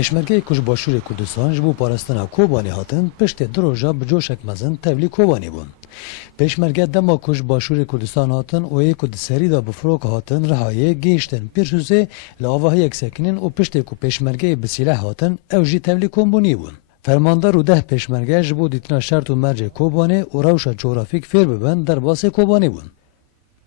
Peşmerge kuş başûrê Kurdistan ji bo parastina Kobanê hatin piştê du roja bi coşek mezin tevlî Kobanê bûn. Peşmerge dema kuş başûrê Kurdistan hatin oyê ku di serî de bi firok hatin Rihayê gêiştin Pîrhûsê li avahiyek sekinin û piştê ku peşmergeyê bi sîleh hatin ew jî tevlî kombûnî bûn. Fermandar û 10 peşmerge ji bo dîtina şert û mercê Kobanê û rewşa coğrafîk fêr bibin derbasê Kobanê bûn.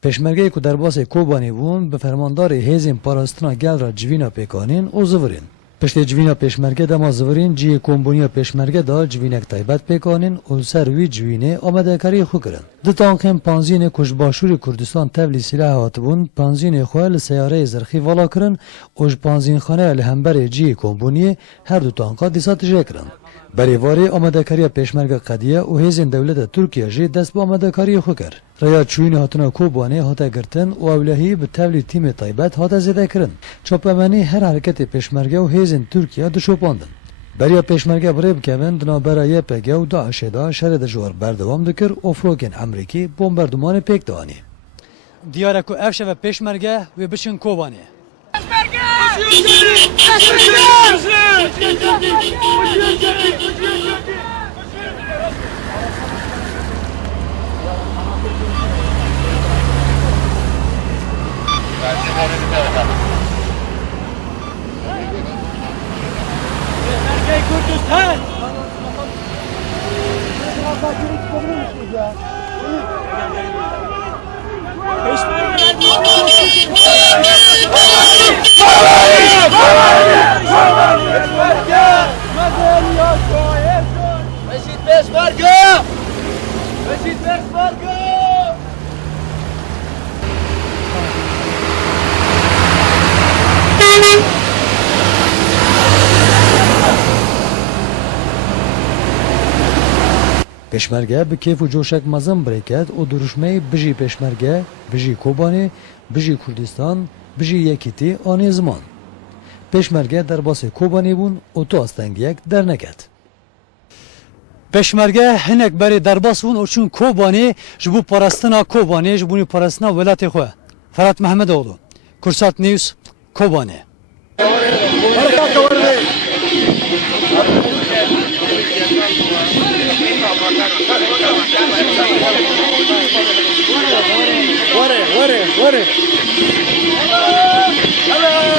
Peşmergeyê ku derbasê Kobanê bûn bi fermandarê hêzên parastina gel ra civîna pêkanîn û zivirên. Piştê civîna peşmerge dema zivirîn ciyê kombûniya peşmerge da civînek taybet pêkanîn û ser wî civînê amadekariyê xwe kirin. Di tankên panzînê ku ji başûrê Kurdistan tevlî sîleh hatibûn, panzînê xwe li seyareyê zirxî vala kirin û ji panzînxaneya li hemberê ciyê kombûniyê her du tanka dîsa tije kirin. Berêvarê amadekariya peşmerge qediye û hêzên dewleta Tirkiye jî dest bi amadekariyê xwe kir. Rêya çûyînê hatina Kobanê hate girtin û ewlehî bi tevlî tîmê taybet hate zêdekirin. Çapemenî her hereketê peşmerge û hêzên Tirkiye dişopandin. Beriya peşmerge birê bikevin di navbera YPG û Daişê da şerê de ji war berdewam dikir û firokên Emerîkî bomberdumanê pêk danî. Diyar e ku ev şeve peşmerge wê biçin Kobanê. Kurdistan! Peşmerge bi keyf û coşek mezin birêket û duruşmeyê bijî peşmerge, bijî Kobanê, bijî Kurdistan, bijî yekîtî anî ziman. Peşmerge derbasê Kobanê bûn û tu astengiyek derneket. Peşmerge hinek berê derbas bûn û çûn Kobanê ji bo parastina Kobanê ji bonî parastina welatê xwe. Ferhat Mehmedoğlu, Kursat News, Kobanê. Hello.